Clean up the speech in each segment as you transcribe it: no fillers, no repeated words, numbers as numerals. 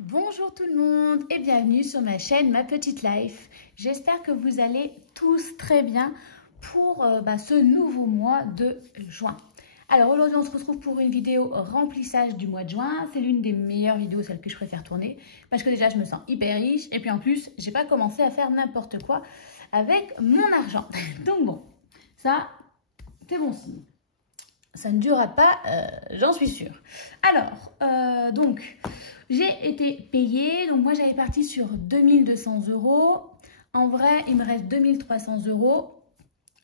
Bonjour tout le monde et bienvenue sur ma chaîne Ma Petite Life. J'espère que vous allez tous très bien pour ce nouveau mois de juin. Alors aujourd'hui on se retrouve pour une vidéo remplissage du mois de juin. C'est l'une des meilleures vidéos, celle que je préfère tourner parce que déjà je me sens hyper riche et puis en plus j'ai pas commencé à faire n'importe quoi avec mon argent. Donc bon, ça c'est bon signe. Ça ne durera pas, j'en suis sûre. Alors, donc, j'ai été payée. Donc, moi, j'avais parti sur 2200 €. En vrai, il me reste 2300 €.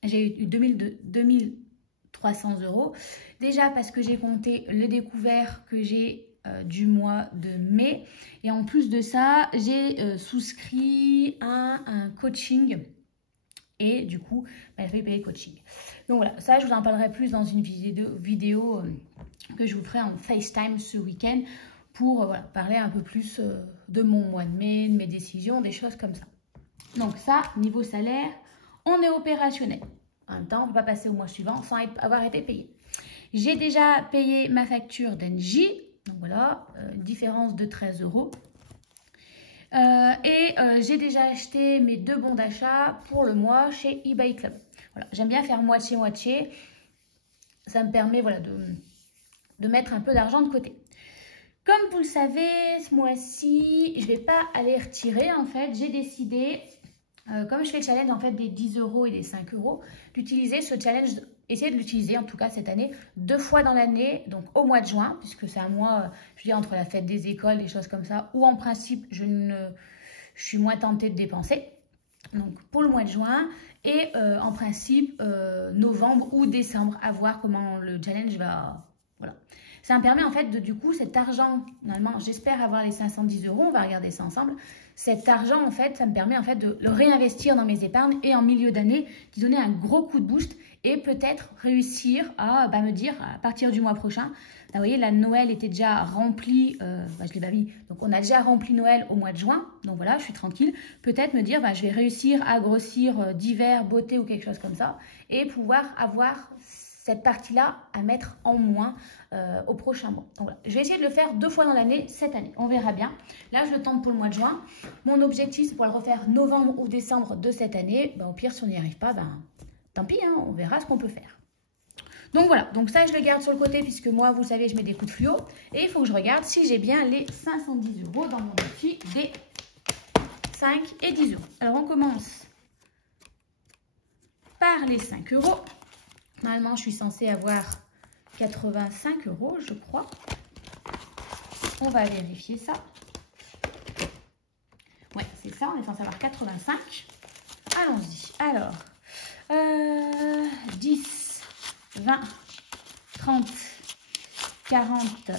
J'ai eu 2300 €. Déjà parce que j'ai compté le découvert que j'ai du mois de mai. Et en plus de ça, j'ai souscrit à un coaching. Et du coup, il fallait payer le coaching. Donc voilà, ça je vous en parlerai plus dans une vidéo que je vous ferai en FaceTime ce week-end pour parler un peu plus de mon mois de mai, de mes décisions, des choses comme ça. Donc ça, niveau salaire, on est opérationnel. En même temps, on ne peut pas passer au mois suivant sans avoir été payé. J'ai déjà payé ma facture d'Engie. Donc voilà, une différence de 13 €. J'ai déjà acheté mes 2 bons d'achat pour le mois chez eBay Club. Voilà, j'aime bien faire moitié-moitié. Ça me permet de mettre un peu d'argent de côté. Comme vous le savez, ce mois-ci, je ne vais pas aller retirer. En fait, j'ai décidé, comme je fais le challenge en fait, des 10 € et des 5 €, d'utiliser ce challenge, essayer de l'utiliser en tout cas cette année, 2 fois dans l'année, donc au mois de juin, puisque c'est un mois, je veux dire, entre la fête des écoles, des choses comme ça, où en principe, je suis moins tentée de dépenser. Donc pour le mois de juin et en principe novembre ou décembre, à voir comment le challenge va. Voilà. Ça me permet en fait de, du coup, cet argent, normalement j'espère avoir les 510 €, on va regarder ça ensemble. Cet argent en fait, ça me permet en fait de le réinvestir dans mes épargnes et en milieu d'année, d'y donner un gros coup de boost et peut-être réussir à me dire à partir du mois prochain. Là, vous voyez, la Noël était déjà remplie, je l'ai pas mis, donc on a déjà rempli Noël au mois de juin, donc voilà, je suis tranquille. Peut-être me dire, je vais réussir à grossir d'hiver, beauté ou quelque chose comme ça, et pouvoir avoir cette partie-là à mettre en moins au prochain mois. Donc voilà, je vais essayer de le faire 2 fois dans l'année, cette année, on verra bien. Là, je le tente pour le mois de juin. Mon objectif, c'est pour le refaire novembre ou décembre de cette année. Au pire, si on n'y arrive pas, tant pis, hein, on verra ce qu'on peut faire. Donc voilà, donc ça je le garde sur le côté puisque moi, vous savez, je mets des coups de fluo. Et il faut que je regarde si j'ai bien les 510 € dans mon défi des 5 et 10 €. Alors on commence par les 5 €. Normalement, je suis censée avoir 85 €, je crois. On va vérifier ça. Ouais, c'est ça, on est censé avoir 85. Allons-y. Alors, 10... 20, 30, 40,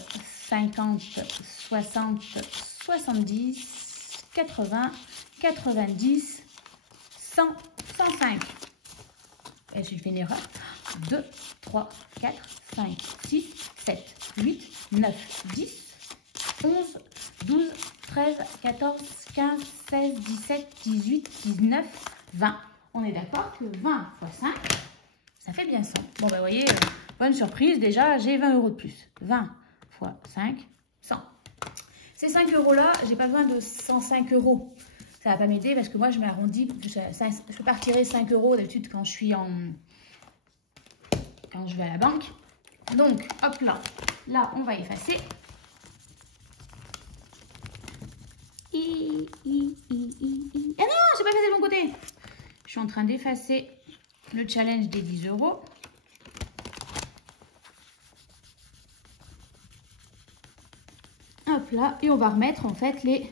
50, 60, 70, 80, 90, 100, 105. Et j'ai fait une erreur. 2, 3, 4, 5, 6, 7, 8, 9, 10, 11, 12, 13, 14, 15, 16, 17, 18, 19, 20. On est d'accord que 20 fois 5... ça fait bien 100. Bon, vous voyez, bonne surprise. Déjà, j'ai 20 € de plus. 20 fois 5, 100. Ces 5 €-là, j'ai pas besoin de 105 €. Ça va pas m'aider parce que moi, je m'arrondis. Je peux pas retirer 5 € d'habitude quand je vais à la banque. Donc, hop là. Là, on va effacer. Ah non, j'ai pas effacé de mon côté. Je suis en train d'effacer le challenge des 10 €. Hop là, et on va remettre en fait les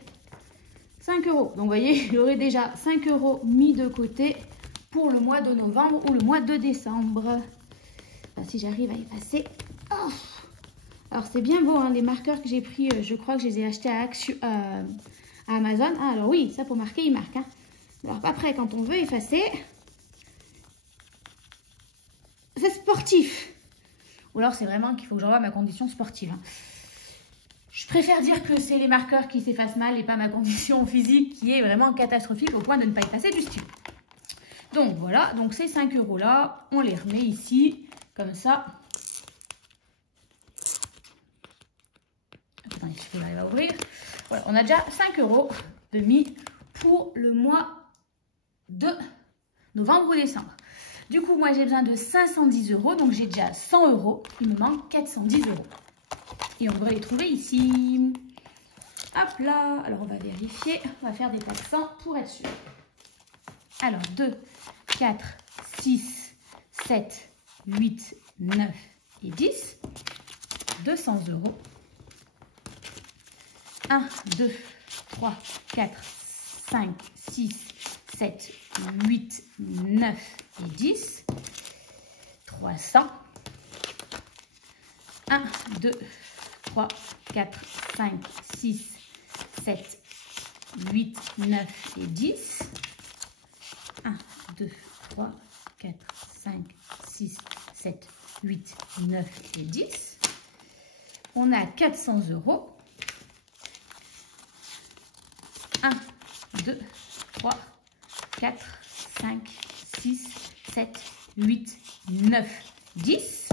5 €. Donc vous voyez, j'aurai déjà 5 € mis de côté pour le mois de novembre ou le mois de décembre. Si j'arrive à effacer. Oh, alors c'est bien beau, hein, les marqueurs que j'ai pris, je crois que je les ai achetés à Amazon. Ah, alors oui, ça pour marquer, il marque. Hein. Alors après, quand on veut effacer... c'est sportif. Ou alors c'est vraiment qu'il faut que je revoie ma condition sportive. Hein. Je préfère dire que c'est les marqueurs qui s'effacent mal et pas ma condition physique qui est vraiment catastrophique au point de ne pas effacer du stylo. Donc voilà, donc ces 5 € là, on les remet ici, comme ça. Attendez, je vais arriver à ouvrir. Voilà, on a déjà 5 € de mis pour le mois de novembre ou décembre. Du coup, moi, j'ai besoin de 510 €. Donc, j'ai déjà 100 €. Il me manque 410 €. Et on devrait les trouver ici. Hop là. Alors, on va vérifier. On va faire des accents pour être sûr. Alors, 2, 4, 6, 7, 8, 9 et 10. 200 €. 1, 2, 3, 4, 5, 6, 7, 8, 9 et 10. 300. 1, 2, 3, 4, 5, 6, 7, 8, 9 et 10. 1, 2, 3, 4, 5, 6, 7, 8, 9 et 10. On a 400 €. 1, 2, 3, 4, 5, 6, 7, 8, 9, 10.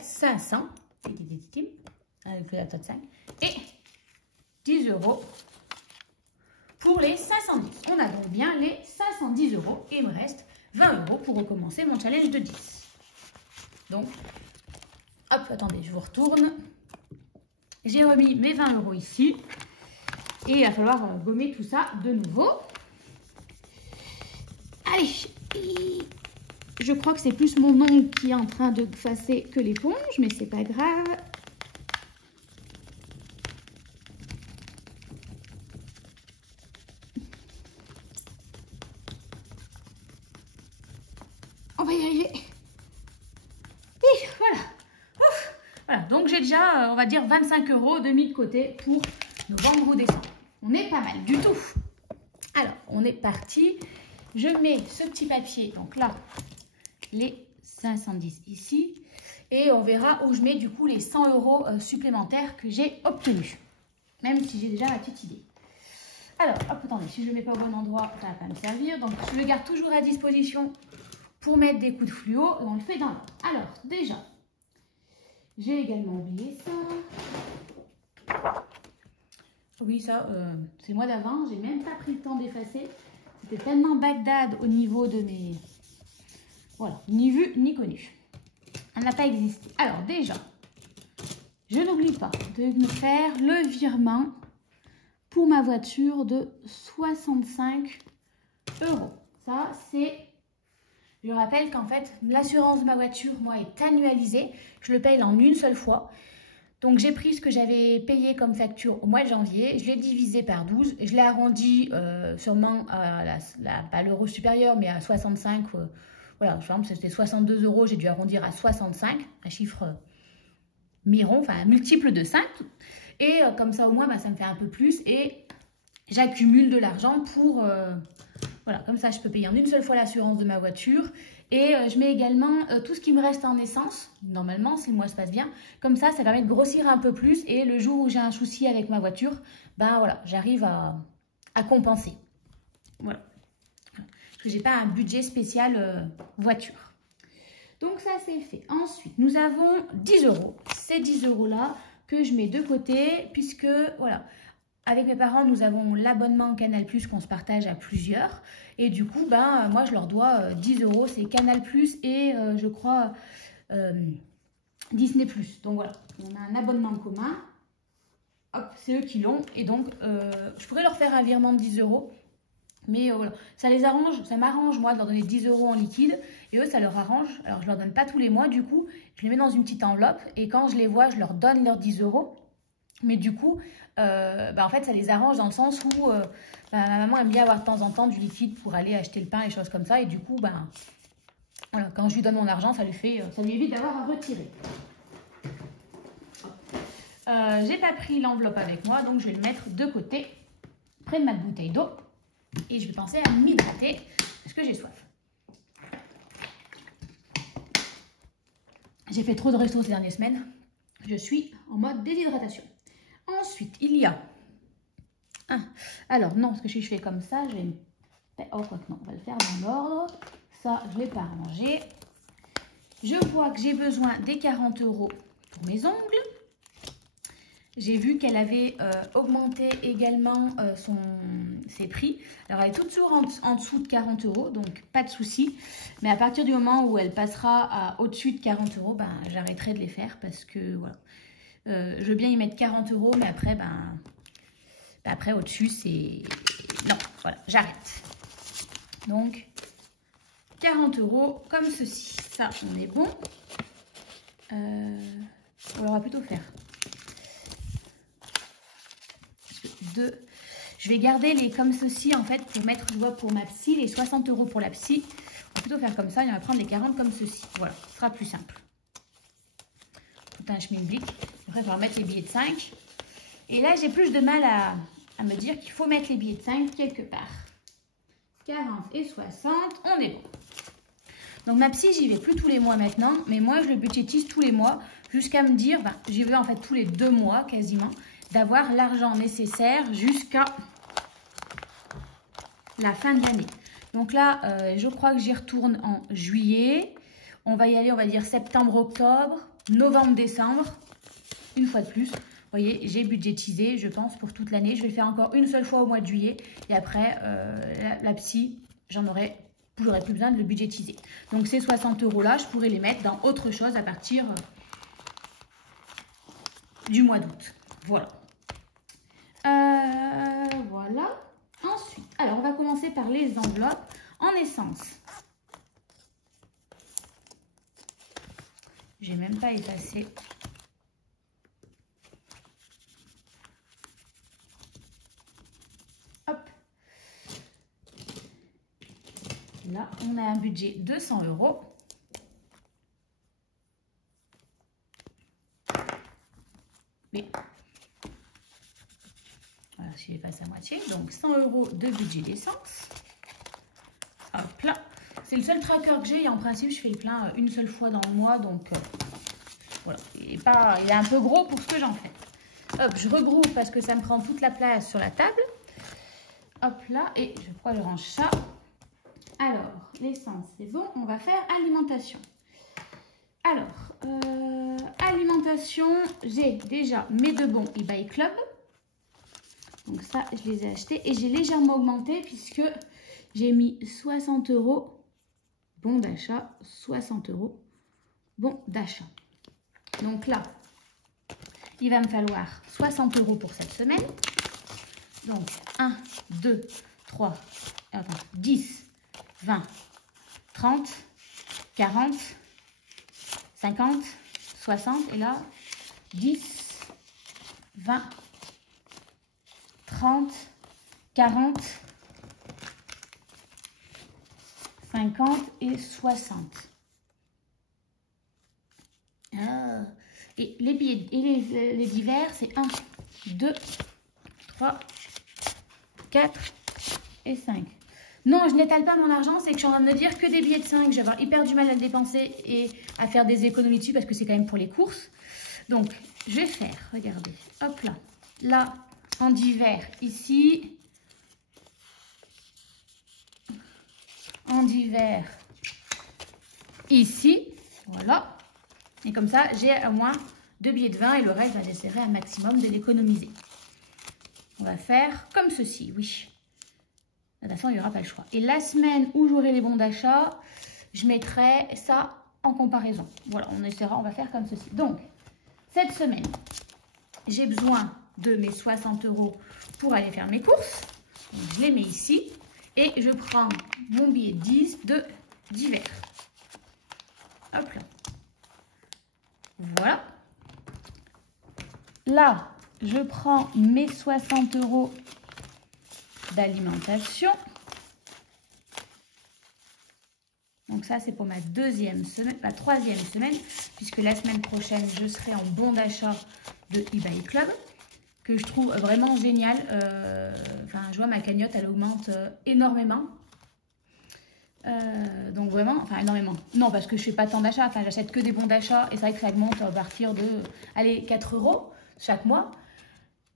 500. Et 10 € pour les 510. On a donc bien les 510 € et il me reste 20 € pour recommencer mon challenge de 10. Donc, hop, attendez, je vous retourne. J'ai remis mes 20 € ici. Et il va falloir gommer tout ça de nouveau. Allez, je crois que c'est plus mon ongle qui est en train de effacer que l'éponge, mais c'est pas grave. On va y arriver. Et voilà. Ouf. Voilà, donc j'ai déjà, on va dire, 25 € de mis de côté pour novembre ou décembre. On est pas mal du tout. Alors, on est parti. Je mets ce petit papier, donc là, les 510 ici. Et on verra où je mets du coup les 100 € supplémentaires que j'ai obtenus. Même si j'ai déjà la petite idée. Alors, hop, attendez, si je ne le mets pas au bon endroit, ça ne va pas me servir. Donc, je le garde toujours à disposition pour mettre des coups de fluo. On le fait dans l'ordre. Alors, déjà, j'ai également oublié ça. Oui, ça, c'est le mois d'avant. J'ai même pas pris le temps d'effacer. C'était tellement Bagdad au niveau de mes... Voilà, ni vu ni connu. Elle n'a pas existé. Alors, déjà, je n'oublie pas de me faire le virement pour ma voiture de 65 €. Ça, c'est... Je rappelle qu'en fait, l'assurance de ma voiture, moi, est annualisée. Je le paye en une seule fois. Donc, j'ai pris ce que j'avais payé comme facture au mois de janvier. Je l'ai divisé par 12. Je l'ai arrondi sûrement à pas l'euro supérieur, mais à 65. Voilà, par exemple, c'était 62 €. J'ai dû arrondir à 65, un chiffre mi-rond, enfin un multiple de 5. Et comme ça, au moins, bah, ça me fait un peu plus. Et j'accumule de l'argent pour... voilà, comme ça, je peux payer en une seule fois l'assurance de ma voiture. Et je mets également tout ce qui me reste en essence, normalement, si le mois se passe bien. Comme ça permet de grossir un peu plus. Et le jour où j'ai un souci avec ma voiture, ben voilà, j'arrive à compenser. Voilà. Parce que je n'ai pas un budget spécial voiture. Donc ça, c'est fait. Ensuite, nous avons 10 €. Ces 10 € là que je mets de côté, puisque, voilà... Avec mes parents, nous avons l'abonnement Canal+, qu'on se partage à plusieurs. Et du coup, ben, moi, je leur dois 10 €. C'est Canal+, et je crois Disney+. Donc voilà, on a un abonnement commun. Hop, c'est eux qui l'ont. Et donc, je pourrais leur faire un virement de 10 €. Mais voilà, ça les arrange, ça m'arrange, moi, de leur donner 10 € en liquide. Et eux, ça leur arrange. Alors, je leur donne pas tous les mois. Du coup, je les mets dans une petite enveloppe. Et quand je les vois, je leur donne leurs 10 €. Mais du coup, en fait, ça les arrange dans le sens où ma maman aime bien avoir de temps en temps du liquide pour aller acheter le pain et choses comme ça. Et du coup, voilà, quand je lui donne mon argent, ça lui évite d'avoir à retirer. J'ai pas pris l'enveloppe avec moi, donc je vais le mettre de côté, près de ma bouteille d'eau. Et je vais penser à m'hydrater parce que j'ai soif. J'ai fait trop de restos ces dernières semaines. Je suis en mode déshydratation. Ensuite, il y a... alors, non, parce que si je fais comme ça, je vais... Oh, quoi que non, on va le faire dans l'ordre. Ça, je ne l'ai pas arrangé. Je vois que j'ai besoin des 40 € pour mes ongles. j'ai vu qu'elle avait augmenté également ses prix. Alors, elle est toujours en dessous de 40 €, donc pas de souci. Mais à partir du moment où elle passera au-dessus de 40 €, ben, j'arrêterai de les faire parce que voilà. Je veux bien y mettre 40 €, mais après, après au-dessus, c'est... Non, voilà, j'arrête. Donc, 40 € comme ceci. Ça, on est bon. On va plutôt faire. Je vais garder les comme ceci en fait pour mettre, je vois, pour ma psy, les 60 € pour la psy. On va plutôt faire comme ça et on va prendre les 40 comme ceci. Voilà, ce sera plus simple. Tout un schmilblick. Après, on va remettre les billets de 5. Et là, j'ai plus de mal à me dire qu'il faut mettre les billets de 5 quelque part. 40 et 60, on est bon. Donc ma psy, j'y vais plus tous les mois maintenant, mais moi, je le budgétise tous les mois jusqu'à me dire, j'y vais en fait tous les 2 mois quasiment, d'avoir l'argent nécessaire jusqu'à la fin de l'année. Donc là, je crois que j'y retourne en juillet. On va y aller, on va dire septembre, octobre, novembre, décembre. Une fois de plus, vous voyez, j'ai budgétisé, je pense, pour toute l'année. Je vais le faire encore une seule fois au mois de juillet. Et après, la psy, j'aurais plus besoin de le budgétiser. Donc ces 60 € là, je pourrais les mettre dans autre chose à partir du mois d'août. Voilà. Voilà. Ensuite, alors on va commencer par les enveloppes en essence. J'ai même pas effacé. Hop. Là, on a un budget de 100 €. Mais voilà, je les passe à moitié. Donc 100 € de budget d'essence. Hop là. C'est le seul tracker que j'ai et en principe, je fais le plein une seule fois dans le mois. Donc voilà, il est un peu gros pour ce que j'en fais. Hop, je regroupe parce que ça me prend toute la place sur la table. Hop là, et je crois que je range ça. Alors, l'essence, c'est bon. On va faire alimentation. Alors, alimentation, j'ai déjà mes 2 bons eBay Club. Donc ça, je les ai achetés et j'ai légèrement augmenté puisque j'ai mis 60 € bon d'achat, 60 € bon d'achat. Donc là, il va me falloir 60 € pour cette semaine. Donc 1, 2, 3, 10, 20, 30, 40, 50, 60 et là 10, 20, 30, 40, 50 et 60. Et les billets et les divers, c'est 1, 2, 3, 4 et 5. Non, je n'étale pas mon argent, c'est que je suis en train de me dire que des billets de 5, je vais avoir hyper du mal à le dépenser et à faire des économies dessus parce que c'est quand même pour les courses. Donc, je vais faire, regardez, hop là, là, en divers, ici, en divers, ici, voilà. Et comme ça, j'ai au moins 2 billets de 20 et le reste, j'essaierai un maximum de l'économiser. On va faire comme ceci, oui. De toute façon, il n'y aura pas le choix. Et la semaine où j'aurai les bons d'achat, je mettrai ça en comparaison. Voilà, on va faire comme ceci. Donc, cette semaine, j'ai besoin de mes 60 € pour aller faire mes courses. Donc, je les mets ici et je prends mon billet 10 de divers. Hop là. Voilà. Là, je prends mes 60 € d'alimentation. Donc ça, c'est pour ma deuxième semaine, ma troisième semaine, puisque la semaine prochaine, je serai en bon d'achat de eBay Club, que je trouve vraiment génial. Enfin, je vois ma cagnotte, elle augmente énormément. Donc vraiment, enfin énormément. Non, parce que je fais pas tant d'achats, enfin j'achète que des bons d'achat et c'est vrai que ça augmente à partir de, allez, 4 € chaque mois.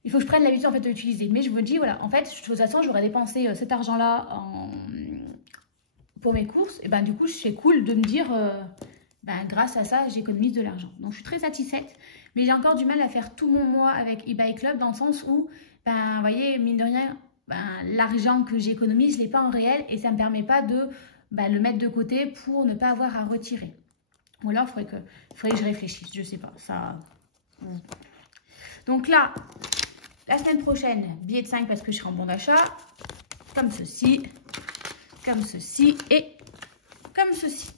Il faut que je prenne l'habitude en fait de l'utiliser. Mais je me dis, voilà, en fait, de toute façon, j'aurais dépensé cet argent-là pour mes courses. Et ben du coup, c'est cool de me dire, grâce à ça, j'économise de l'argent. Donc je suis très satisfaite. Mais j'ai encore du mal à faire tout mon mois avec eBay Club dans le sens où, ben, vous voyez, mine de rien, ben, l'argent que j'économise, je ne l'ai pas en réel et ça ne me permet pas de le mettre de côté pour ne pas avoir à retirer. Ou alors, il faudrait que je réfléchisse, je ne sais pas. Ça... Donc là, la semaine prochaine, billet de 5 parce que je serai en bon d'achat, comme ceci et comme ceci.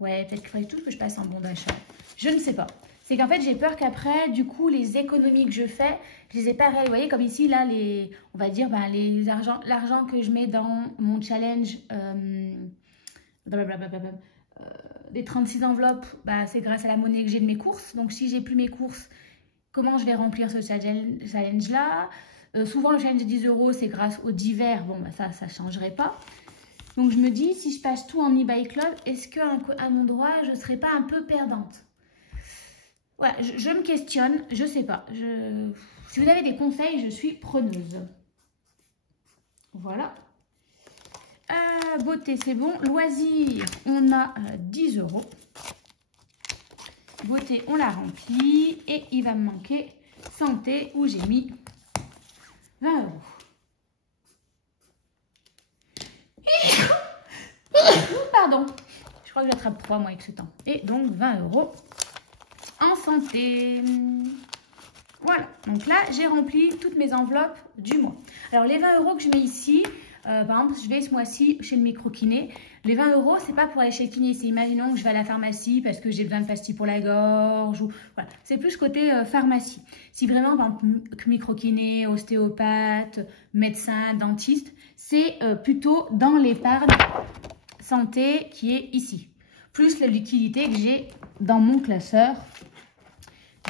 Ouais, peut-être qu'il faudrait tout que je passe en bon d'achat. Je ne sais pas. C'est qu'en fait, j'ai peur qu'après, du coup, les économies que je fais, je les ai pas réelles. Vous voyez, comme ici, là, on va dire, ben, l'argent que je mets dans mon challenge des 36 enveloppes, bah, c'est grâce à la monnaie que j'ai de mes courses. Donc, si j'ai plus mes courses, comment je vais remplir ce challenge-là? Souvent, le challenge de 10 €, c'est grâce aux divers. Bon, bah, ça ne changerait pas. Donc, je me dis, si je passe tout en eBay Club, est-ce qu'à un endroit, je ne serais pas un peu perdante? Voilà, je me questionne, je ne sais pas. Si vous avez des conseils, je suis preneuse. Voilà. Beauté, c'est bon. Loisirs, on a 10 €. Beauté, on l'a rempli. Et il va me manquer santé, où j'ai mis 20 €. Pardon, je crois que j'attrape 3 mois avec ce temps. Et donc 20 € en santé. Voilà, donc là j'ai rempli toutes mes enveloppes du mois. Alors les 20 € que je mets ici, par exemple, je vais ce mois-ci chez le micro-kiné. Les 20 €, c'est pas pour aller chez le kiné. C'est imaginons que je vais à la pharmacie parce que j'ai besoin de pastilles pour la gorge. Ou, voilà. C'est plus côté pharmacie. Si vraiment, par exemple, micro-kiné, ostéopathe, médecin, dentiste, c'est plutôt dans l'épargne santé qui est ici. Plus la liquidité que j'ai dans mon classeur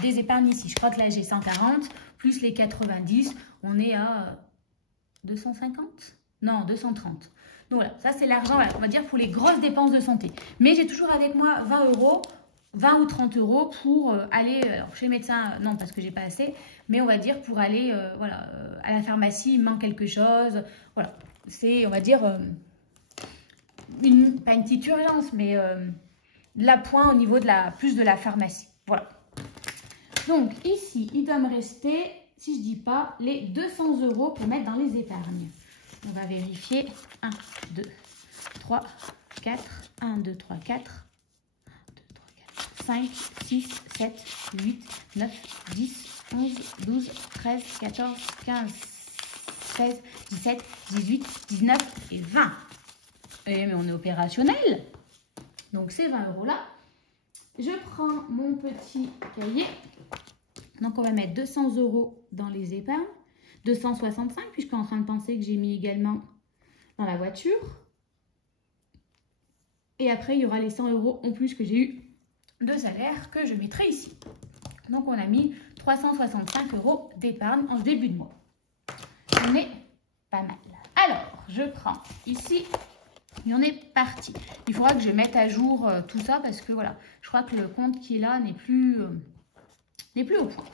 des épargnes ici. Je crois que là, j'ai 140, plus les 90, on est à 250 ? Non, 230. Donc voilà, ça c'est l'argent, voilà, on va dire pour les grosses dépenses de santé. Mais j'ai toujours avec moi 20 €, 20 ou 30 € pour aller chez le médecin, non parce que j'ai pas assez, mais on va dire pour aller voilà, à la pharmacie, il me manque quelque chose. Voilà, c'est on va dire pas une petite urgence, mais l'appoint au niveau de plus de la pharmacie. Voilà. Donc ici, il doit me rester, si je ne dis pas, les 200 € pour mettre dans les épargnes. On va vérifier. 1, 2, 3, 4. 1, 2, 3, 4. 1, 2, 3, 4. 5, 6, 7, 8, 9, 10, 11, 12, 13, 14, 15, 16, 17, 18, 19 et 20. Et mais on est opérationnel. Donc ces 20 € là. Je prends mon petit cahier. Donc on va mettre 200 € dans les épargnes. 265 puisque je suis en train de penser que j'ai mis également dans la voiture. Et après, il y aura les 100 € en plus que j'ai eu de salaire que je mettrai ici. Donc, on a mis 365 € d'épargne en début de mois. On est pas mal. Alors, je prends ici et on est parti. Il faudra que je mette à jour tout ça parce que voilà, je crois que le compte qui est là n'est plus au point.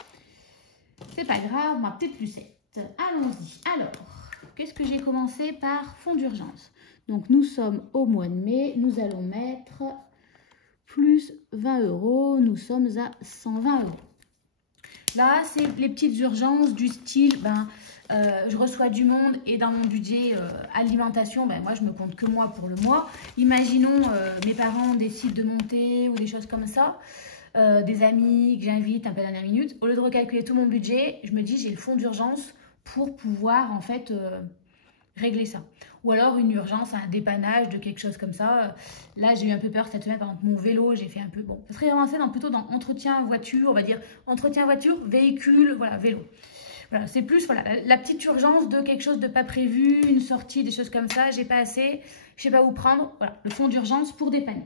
C'est pas grave, on va peut-être plus 7. Allons-y. Alors, qu'est-ce que j'ai commencé par fonds d'urgence? Donc, nous sommes au mois de mai. Nous allons mettre plus 20 €. Nous sommes à 120 €. Là, c'est les petites urgences du style, je reçois du monde et dans mon budget alimentation, moi, je me compte que moi pour le mois. Imaginons, mes parents décident de monter ou des choses comme ça. Des amis que j'invite un peu à la dernière minute. Au lieu de recalculer tout mon budget, je me dis, j'ai le fonds d'urgence pour pouvoir en fait régler ça. Ou alors une urgence, un dépannage de quelque chose comme ça. Là, j'ai eu un peu peur cette semaine, par exemple, mon vélo, j'ai fait un peu... Bon, ça serait avancé plutôt dans entretien voiture, on va dire entretien voiture, véhicule, voilà, vélo. Voilà, c'est plus voilà, la petite urgence de quelque chose de pas prévu, une sortie, des choses comme ça, j'ai pas assez, je sais pas où prendre. Voilà, le fonds d'urgence pour dépanner.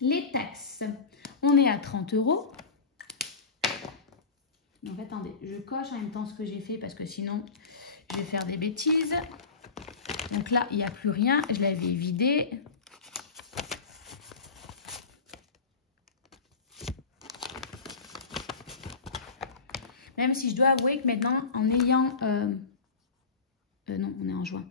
Les taxes, on est à 30 €. Donc attendez, je coche en même temps ce que j'ai fait parce que sinon je vais faire des bêtises. Donc là, il n'y a plus rien, je l'avais vidé. Même si je dois avouer que maintenant, en ayant... non, on est en juin.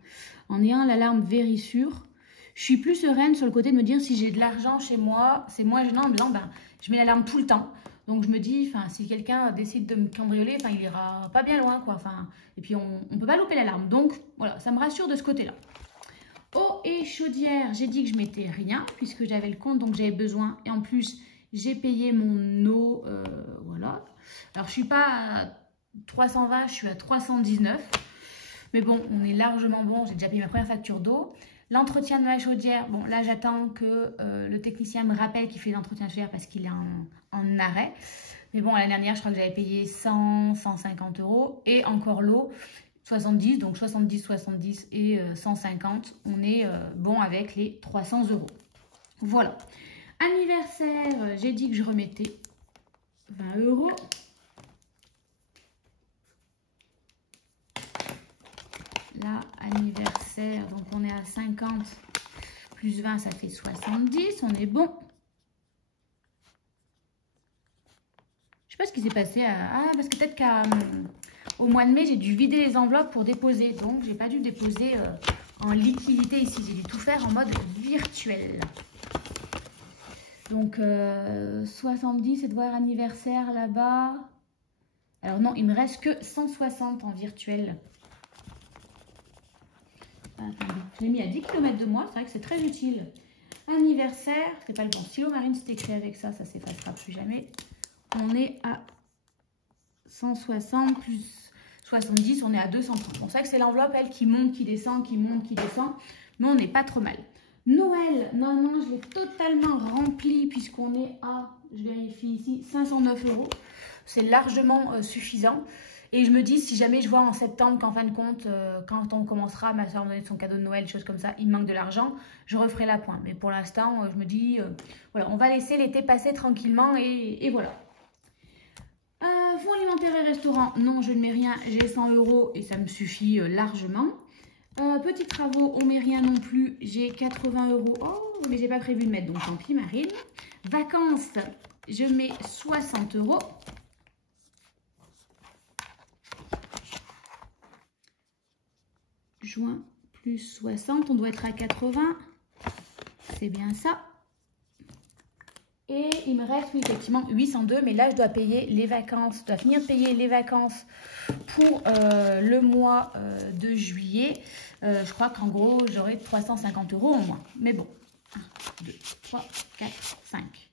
En ayant l'alarme Vérissure, je suis plus sereine sur le côté de me dire si j'ai de l'argent chez moi, c'est moins gênant en me disant, ben, je mets l'alarme tout le temps. Donc je me dis, si quelqu'un décide de me cambrioler, il ira pas bien loin, quoi. Et puis on ne peut pas louper l'alarme. Donc voilà, ça me rassure de ce côté-là. Eau et chaudière, j'ai dit que je mettais rien puisque j'avais le compte, donc j'avais besoin. Et en plus, j'ai payé mon eau, voilà. Alors je suis pas à 320, je suis à 319. Mais bon, on est largement bon. J'ai déjà payé ma première facture d'eau. L'entretien de ma chaudière, bon là j'attends que le technicien me rappelle qu'il fait l'entretien de chaudière parce qu'il est en arrêt. Mais bon, l'année dernière, je crois que j'avais payé 100, 150 euros. Et encore l'eau, 70, donc 70, 70 et 150. On est bon avec les 300 euros. Voilà. Anniversaire, j'ai dit que je remettais 20 euros. Là, anniversaire, donc on est à 50 plus 20, ça fait 70. On est bon. Je sais pas ce qui s'est passé. Parce que peut-être qu'au mois de mai, j'ai dû vider les enveloppes pour déposer. Donc, j'ai pas dû déposer en liquidité ici. J'ai dû tout faire en mode virtuel. Donc, 70, c'est de voir anniversaire là-bas. Alors non, il me reste que 160 en virtuel. Attendez, je l'ai mis à 10 km de moi. C'est vrai que c'est très utile. Anniversaire, c'est pas le bon stylo marine, c'est écrit avec ça s'effacera plus jamais. On est à 160 plus 70, on est à 230. Bon, c'est vrai que c'est l'enveloppe, elle, qui monte, qui descend, qui monte, qui descend. Mais on n'est pas trop mal. Noël, non, je l'ai totalement rempli puisqu'on est à, je vérifie ici, 509 euros. C'est largement suffisant. Et je me dis, si jamais je vois en septembre qu'en fin de compte, quand on commencera, ma soeur me donner son cadeau de Noël, choses comme ça, il me manque de l'argent, je referai la pointe. Mais pour l'instant, je me dis, voilà, on va laisser l'été passer tranquillement et voilà. Fonds alimentaire et restaurant, non, je ne mets rien, j'ai 100 euros et ça me suffit largement. Petits travaux, on ne met rien non plus, j'ai 80 euros. Oh, mais j'ai pas prévu de mettre, donc tant pis, Marine. Vacances, je mets 60 euros. Juin plus 60, on doit être à 80. C'est bien ça. Et il me reste, oui, effectivement, 802. Mais là, je dois payer les vacances. Je dois finir de payer les vacances pour le mois de juillet. Je crois qu'en gros, j'aurai 350 euros en moins. Mais bon. 1, 2, 3, 4, 5,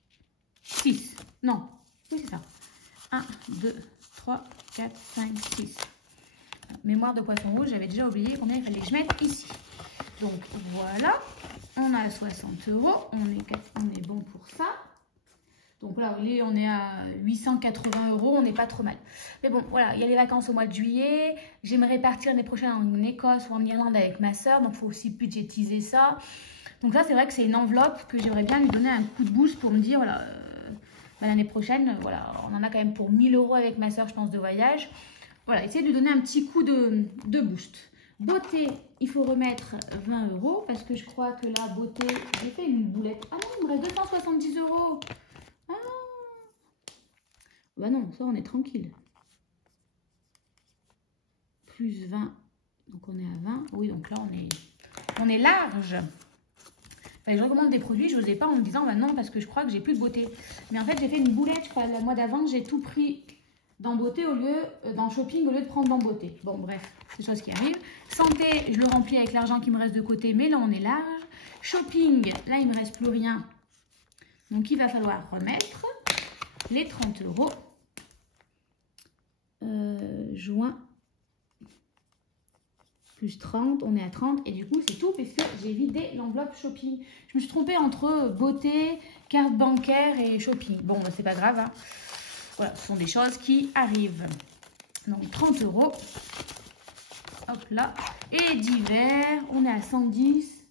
6. Non, oui, c'est ça. 1, 2, 3, 4, 5, 6. Mémoire de poisson rouge, j'avais déjà oublié combien il fallait que je mette ici. Donc voilà, on a 60 euros, on est bon pour ça. Donc là, on est à 880 euros, on n'est pas trop mal. Mais bon, voilà, il y a les vacances au mois de juillet. J'aimerais partir l'année prochaine en Écosse ou en Irlande avec ma soeur, donc il faut aussi budgétiser ça. Donc là, c'est vrai que c'est une enveloppe que j'aimerais bien lui donner un coup de boost pour me dire, voilà, l'année prochaine, voilà, on en a quand même pour 1000 euros avec ma soeur, je pense, de voyage. Voilà, essayer de lui donner un petit coup de boost. Beauté, il faut remettre 20 euros parce que je crois que la beauté, j'ai fait une boulette. Ah non, il me reste 270 euros. Ah, bah non, ça on est tranquille. Plus 20, donc on est à 20. Oui, donc là on est large. Je recommande des produits, je n'osais pas en me disant, bah non, parce que je crois que j'ai plus de beauté. Mais en fait, j'ai fait une boulette, je crois, le mois d'avant, j'ai tout pris dans beauté dans shopping au lieu de prendre dans beauté. Bon, bref, c'est des choses qui arrivent. Santé, je le remplis avec l'argent qui me reste de côté, mais là, on est large. Shopping, là, il ne me reste plus rien. Donc, il va falloir remettre les 30 euros. Juin, plus 30, on est à 30. Et du coup, c'est tout puisque j'ai vidé l'enveloppe shopping. Je me suis trompée entre beauté, carte bancaire et shopping. Bon, bah, c'est pas grave, hein. Voilà, ce sont des choses qui arrivent. Donc 30 euros. Hop là. Et d'hiver, on est à 110.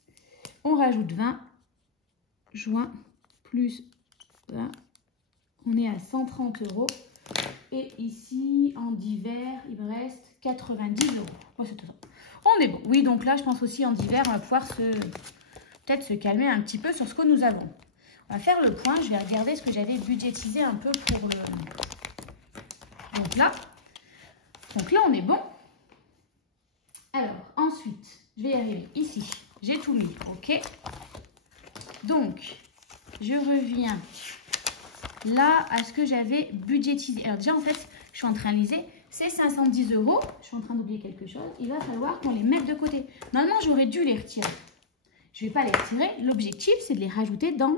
On rajoute 20. Juin plus 20. On est à 130 euros. Et ici, en d'hiver, il me reste 90 euros. Oh, c'est tout ça. On est bon. Oui, donc là, je pense aussi en d'hiver, on va pouvoir peut-être se calmer un petit peu sur ce que nous avons. On va faire le point. Je vais regarder ce que j'avais budgétisé un peu pour le... Donc là, on est bon. Alors, ensuite, je vais y arriver ici. J'ai tout mis, ok. Donc, je reviens là à ce que j'avais budgétisé. Alors déjà, en fait, je suis en train de liser, c'est 510 €. Je suis en train d'oublier quelque chose. Il va falloir qu'on les mette de côté. Normalement, j'aurais dû les retirer. Je ne vais pas les retirer. L'objectif, c'est de les rajouter dans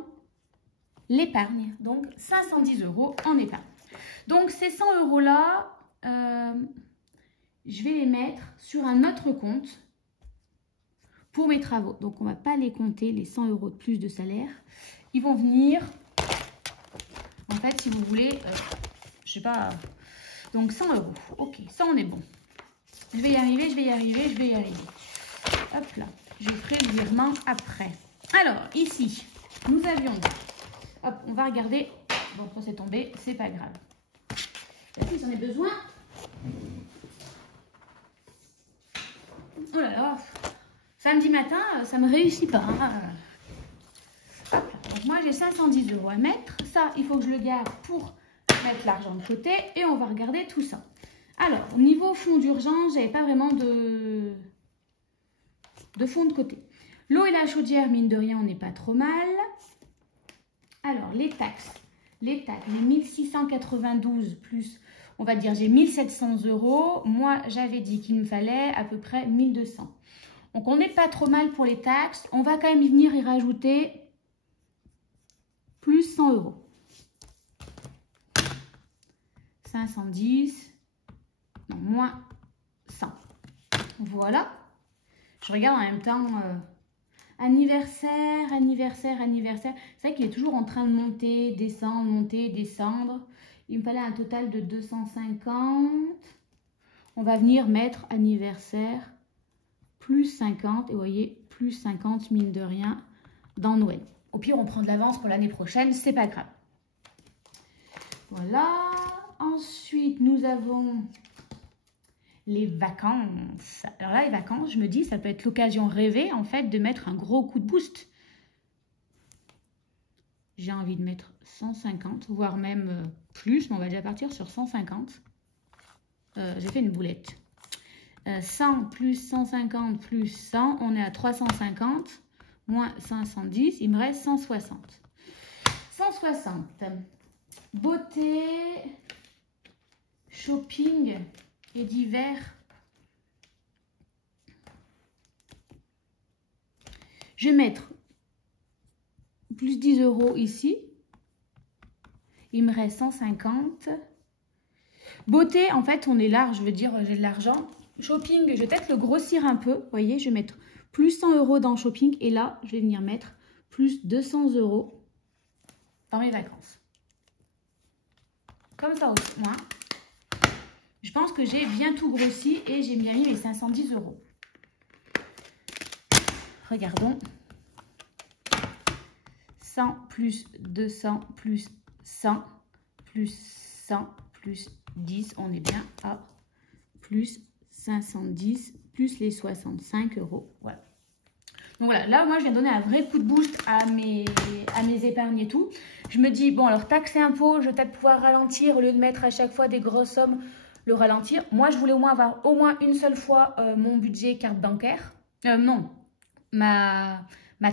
l'épargne. Donc, 510 € en épargne. Donc, ces 100 € là, je vais les mettre sur un autre compte pour mes travaux. Donc, on ne va pas les compter, les 100 € de plus de salaire. Ils vont venir, en fait, si vous voulez, je sais pas, donc 100 €. Ok, ça, on est bon. Je vais y arriver, je vais y arriver, je vais y arriver. Hop là, je ferai le virement après. Alors, ici, nous avions, hop, on va regarder. Bon, ça c'est tombé, c'est pas grave. Est-ce que j'en ai besoin? Oh là là, samedi matin, ça me réussit pas. Hein. Hop là. Donc moi, j'ai 510 € à mettre. Ça, il faut que je le garde pour mettre l'argent de côté. Et on va regarder tout ça. Alors, au niveau fonds d'urgence, j'avais pas vraiment de fonds de côté. L'eau et la chaudière, mine de rien, on n'est pas trop mal. Alors, les taxes. Les 1692 plus, on va dire, j'ai 1700 €. Moi, j'avais dit qu'il me fallait à peu près 1200. Donc, on n'est pas trop mal pour les taxes. On va quand même y venir y rajouter plus 100 €. 510, non, moins 100. Voilà. Je regarde en même temps... anniversaire, anniversaire, anniversaire. C'est vrai qu'il est toujours en train de monter, descendre. Il me fallait un total de 250. On va venir mettre anniversaire plus 50. Et vous voyez, plus 50, mine de rien, dans Noël. Au pire, on prend de l'avance pour l'année prochaine, c'est pas grave. Voilà. Ensuite, nous avons... les vacances. Alors là, les vacances, je me dis, ça peut être l'occasion rêvée, en fait, de mettre un gros coup de boost. J'ai envie de mettre 150, voire même plus, mais on va déjà partir sur 150. J'ai fait une boulette. 100 plus 150 plus 100, on est à 350, moins 510, il me reste 160. 160. Beauté, shopping... et divers. Je vais mettre plus 10 € ici. Il me reste 150. Beauté, en fait, on est large, je veux dire, j'ai de l'argent. Shopping, je vais peut-être le grossir un peu. Vous voyez, je vais mettre plus 100 € dans shopping. Et là, je vais venir mettre plus 200 € dans mes vacances. Comme ça aussi, moi. Je pense que j'ai bien tout grossi et j'ai bien mis mes 510 €. Regardons. 100 plus 200 plus 100 plus 100 plus 10. On est bien à plus 510 plus les 65 €. Voilà. Donc voilà, là, moi, je viens donner un vrai coup de boost à mes épargnes et tout. Je me dis, bon, alors taxes et impôts, je vais peut-être pouvoir ralentir au lieu de mettre à chaque fois des grosses sommes. Le ralentir. Moi, je voulais au moins avoir au moins une seule fois mon budget carte bancaire. Non, ma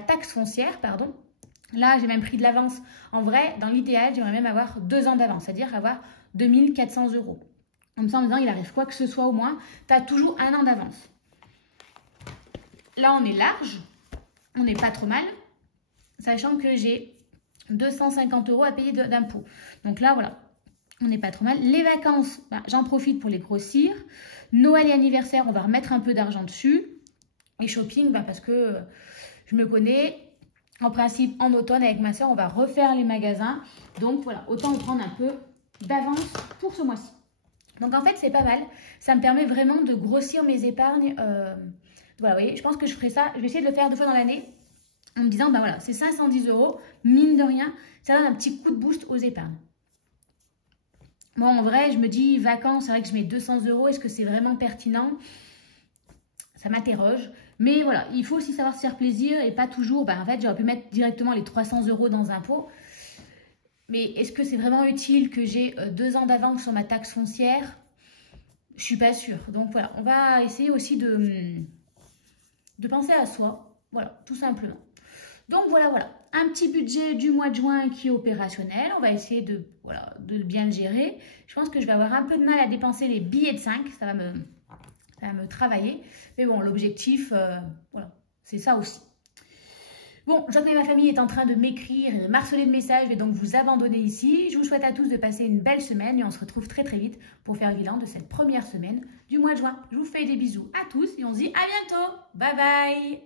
taxe foncière, pardon. Là, j'ai même pris de l'avance. En vrai, dans l'idéal, j'aimerais même avoir 2 ans d'avance, c'est-à-dire avoir 2400 €. Comme ça, en disant, il arrive quoi que ce soit au moins, tu as toujours un an d'avance. Là, on est large. On n'est pas trop mal. Sachant que j'ai 250 € à payer d'impôts. Donc là, voilà. On n'est pas trop mal. Les vacances, bah, j'en profite pour les grossir. Noël et anniversaire, on va remettre un peu d'argent dessus. Et shopping, bah, parce que je me connais. En principe, en automne, avec ma soeur, on va refaire les magasins. Donc voilà, autant prendre un peu d'avance pour ce mois-ci. Donc en fait, c'est pas mal. Ça me permet vraiment de grossir mes épargnes. Voilà, vous voyez, je pense que je ferai ça. Je vais essayer de le faire 2 fois dans l'année. En me disant, bah voilà, c'est 510 €. Mine de rien, ça donne un petit coup de boost aux épargnes. Bon, en vrai, je me dis, vacances, c'est vrai que je mets 200 €. Est-ce que c'est vraiment pertinent? Ça m'interroge. Mais voilà, il faut aussi savoir se faire plaisir et pas toujours. En fait, j'aurais pu mettre directement les 300 € dans un pot. Mais est-ce que c'est vraiment utile que j'ai 2 ans d'avance sur ma taxe foncière? Je suis pas sûre. Donc voilà, on va essayer aussi de penser à soi. Voilà, tout simplement. Donc voilà, un petit budget du mois de juin qui est opérationnel. On va essayer de, voilà, de bien le gérer. Je pense que je vais avoir un peu de mal à dépenser les billets de 5. Ça va me travailler. Mais bon, l'objectif, voilà, c'est ça aussi. Bon, je vois que ma famille est en train de m'écrire et de m'harceler de messages. Je vais donc vous abandonner ici. Je vous souhaite à tous de passer une belle semaine et on se retrouve très très vite pour faire le bilan de cette première semaine du mois de juin. Je vous fais des bisous à tous et on se dit à bientôt. Bye bye.